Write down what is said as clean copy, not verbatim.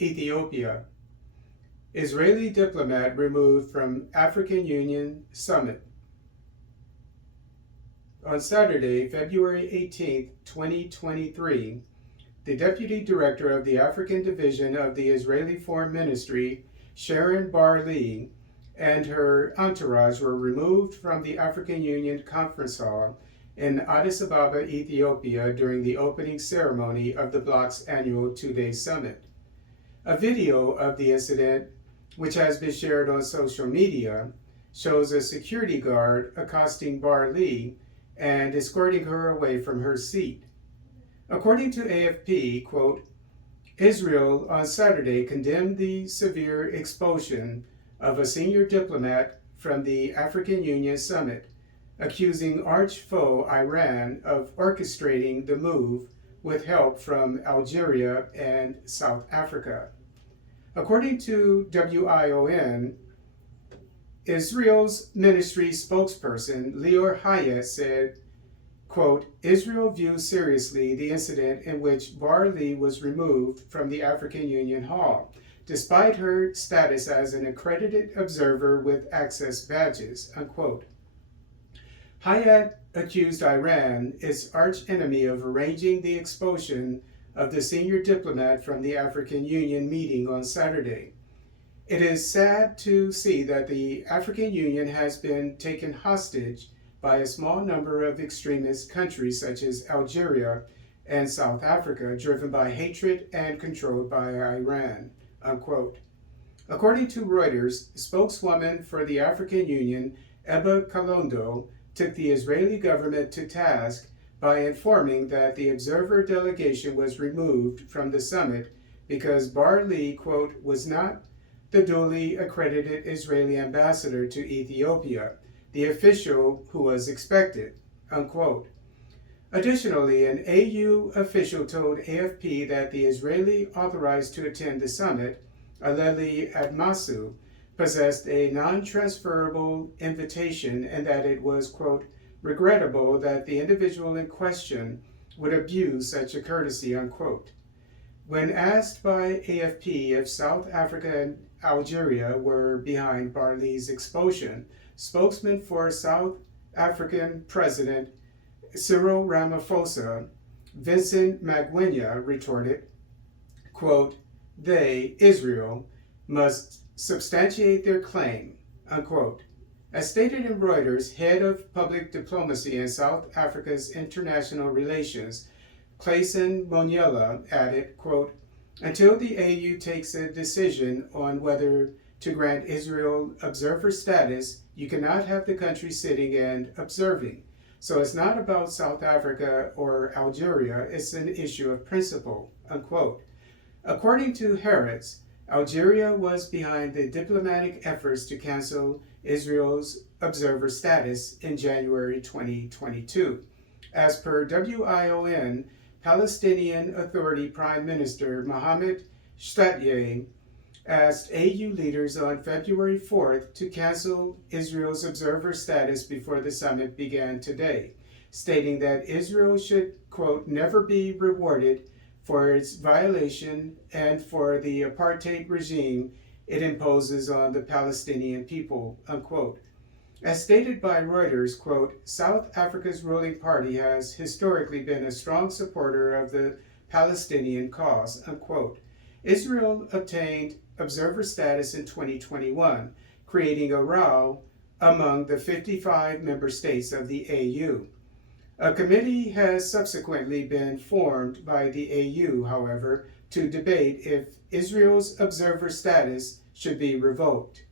Ethiopia. Israeli diplomat removed from African Union summit. On Saturday, February 18, 2023, the Deputy Director of the African Division of the Israeli Foreign Ministry, Sharon Bar-Lee, and her entourage were removed from the African Union Conference Hall in Addis Ababa, Ethiopia, during the opening ceremony of the bloc's annual two-day summit. A video of the incident, which has been shared on social media, shows a security guard accosting Bar-Lee and escorting her away from her seat. According to AFP, quote, Israel on Saturday condemned the severe expulsion of a senior diplomat from the African Union summit, accusing arch-foe Iran of orchestrating the move with help from Algeria and South Africa. According to WION, Israel's ministry spokesperson Lior Hayat said, quote, Israel views seriously the incident in which Bar-Lee was removed from the African Union Hall, despite her status as an accredited observer with access badges, unquote. Hayat accused Iran, its archenemy, of arranging the expulsion of the senior diplomat from the African Union meeting on Saturday. It is sad to see that the African Union has been taken hostage by a small number of extremist countries such as Algeria and South Africa, driven by hatred and controlled by Iran, unquote. According to Reuters, spokeswoman for the African Union, Ebba Kalondo, took the Israeli government to task by informing that the observer delegation was removed from the summit because Bar-Lee, quote, was not the duly accredited Israeli ambassador to Ethiopia, the official who was expected, unquote. Additionally, an AU official told AFP that the Israeli authorized to attend the summit, Aleli Admasu, possessed a non-transferable invitation and that it was, quote, regrettable that the individual in question would abuse such a courtesy, unquote. When asked by AFP if South Africa and Algeria were behind Bar-Lee's expulsion, spokesman for South African President Cyril Ramaphosa, Vincent Magwenya, retorted, quote, they, Israel, must substantiate their claim, unquote. As stated in Reuters, head of public diplomacy in South Africa's international relations, Clayson Monyela, added, quote, until the AU takes a decision on whether to grant Israel observer status, you cannot have the country sitting and observing. So it's not about South Africa or Algeria, it's an issue of principle, unquote. According to Harrods, Algeria was behind the diplomatic efforts to cancel Israel's observer status in January 2022. As per WION, Palestinian Authority Prime Minister Mohammed Shtayyeh asked AU leaders on February 4th to cancel Israel's observer status before the summit began today, stating that Israel should, quote, never be rewarded for its violation and for the apartheid regime it imposes on the Palestinian people, unquote. As stated by Reuters, quote, South Africa's ruling party has historically been a strong supporter of the Palestinian cause, unquote. Israel obtained observer status in 2021, creating a row among the 55 member states of the AU. A committee has subsequently been formed by the AU, however, to debate if Israel's observer status should be revoked.